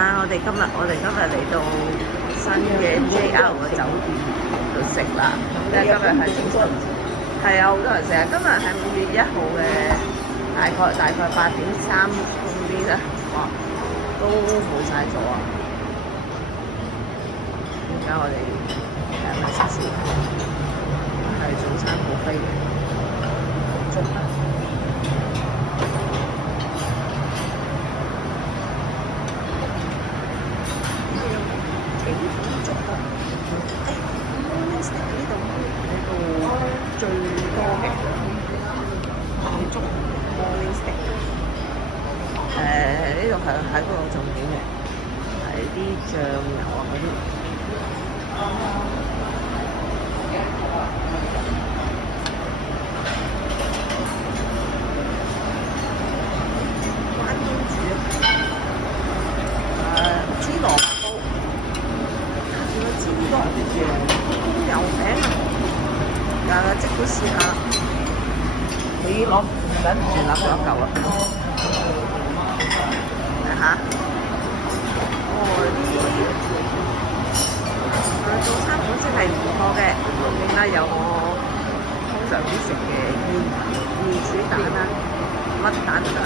啦！我哋今日嚟到新嘅 JR 嘅酒店度食啦。咁咧今日係係啊，好多人食啊！今日係5月1號嘅大概8點3啲啦。哇，都冇晒座啊！而家我哋係咪食先？係早餐buffet嘅粥啊！幾款粥啊！呢度最多嘅係粥 morning steak。呢度係喺嗰度重點嘅，係啲醬油啊嗰啲。關東煮煎蘿蔔糕，仲有煎肉油餅啊！即管試下，你攞忍唔住攬咗一嚿啦嚇！早餐本身係唔錯嘅，另外有我通常必食嘅燕煮蛋啦，乜蛋都得。